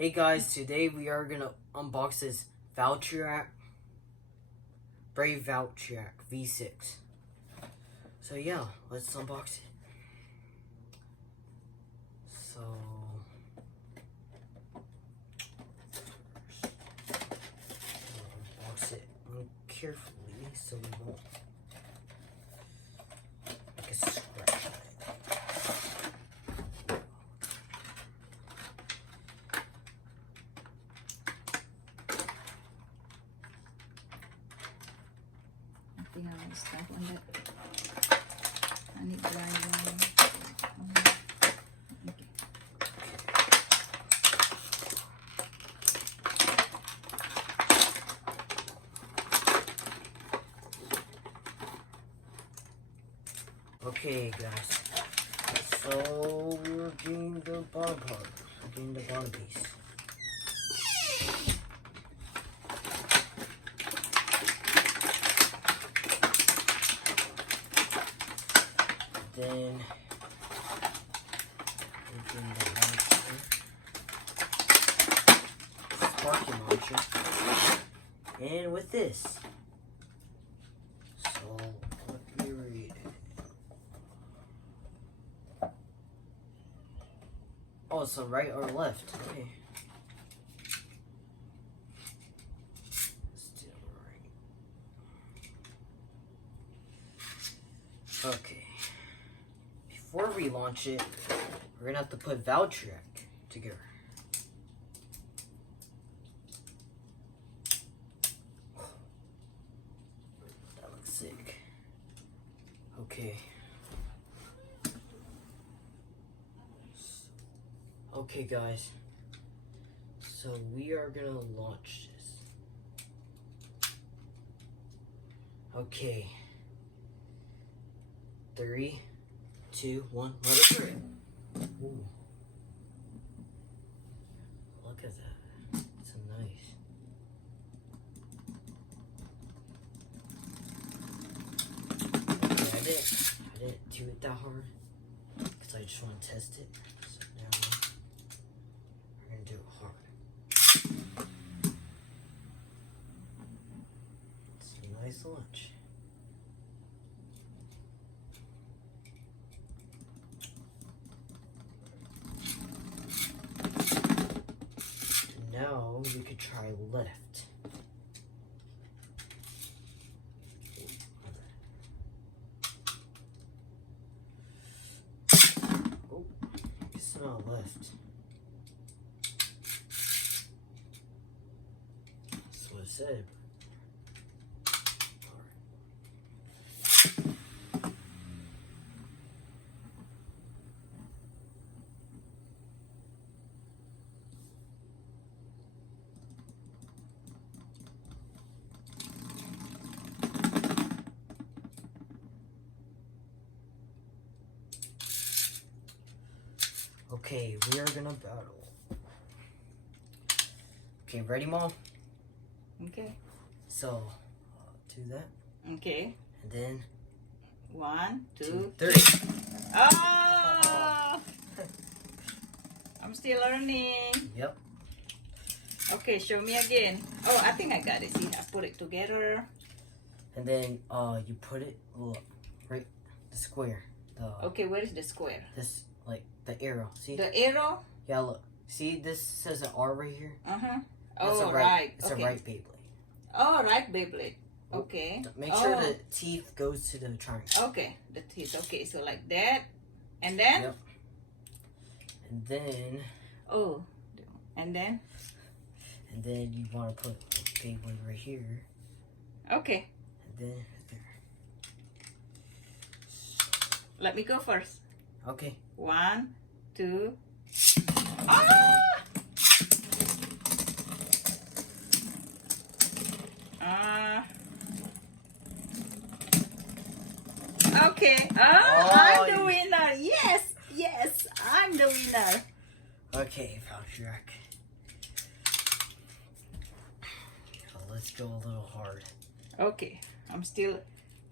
Hey guys, today we are gonna unbox this VALTREK VALTREK V6. So yeah, let's unbox it. So first, we'll unbox it carefully so we won't make a scratch on it. I think I'll start on that. I need dry one. Okay guys, so we're getting the bottom part. We're getting the bottom piece. Then we're getting the launcher, sparking launcher, and with this. So let me read it. Oh, so right or left? Okay. Still right. Okay. Before we launch it, we're gonna have to put VALTREK together. That looks sick. Okay. Okay guys, so we are gonna launch this. Okay. 3, 2, 1, let it rip. Ooh. Look at that. It's nice. Okay, I didn't do it that hard because I just want to test it. So now we're gonna do it hard. It's a nice launch. Now we could try left. Oh, it's not left. That's what it said. Okay, we are gonna battle. Okay, ready, Mom? Okay. So, do that. Okay. And then 1, 2, 2, 3. Oh! I'm still learning. Yep. Okay, show me again. Oh, I think I got it. See, I put it together. And then you put it right the square. Okay, where is the square? This like the arrow. See? The arrow? Yeah, look. See, this says an R right here. Oh, right. It's okay. a right Beyblade. Oh, right Beyblade. Okay. Make sure the teeth goes to the triangle. Okay, the teeth. Okay, so like that, and then. Yep. And then. Oh, and then. And then you want to put a Beyblade right here. Okay. And then there. Let me go first. Okay. 1, 2. Ah! Okay. I'm the winner. Yes, yes, I'm the winner. Okay, VALTREK. Let's go a little hard. Okay, I'm still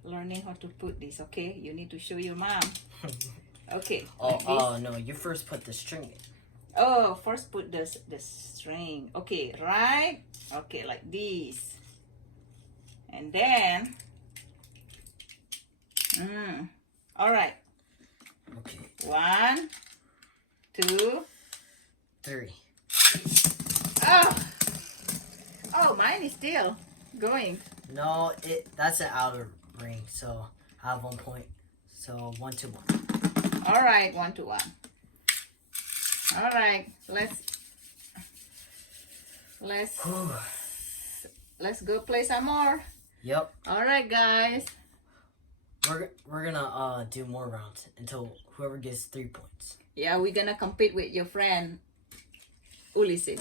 learning how to put this. Okay, you need to show your mom. Okay. Oh, no, you first put the string in. Oh, first put the string. Okay, right? Okay, like this. And then, all right. Okay. 1, 2, 3. oh, oh, mine is still going. No, that's an outer ring, so I have 1 point. So 1 to 1. All right, 1 to 1. All right, let's go play some more. Yep. All right, guys. We're gonna do more rounds until whoever gets 3 points. Yeah, we're gonna compete with your friend Ulysses.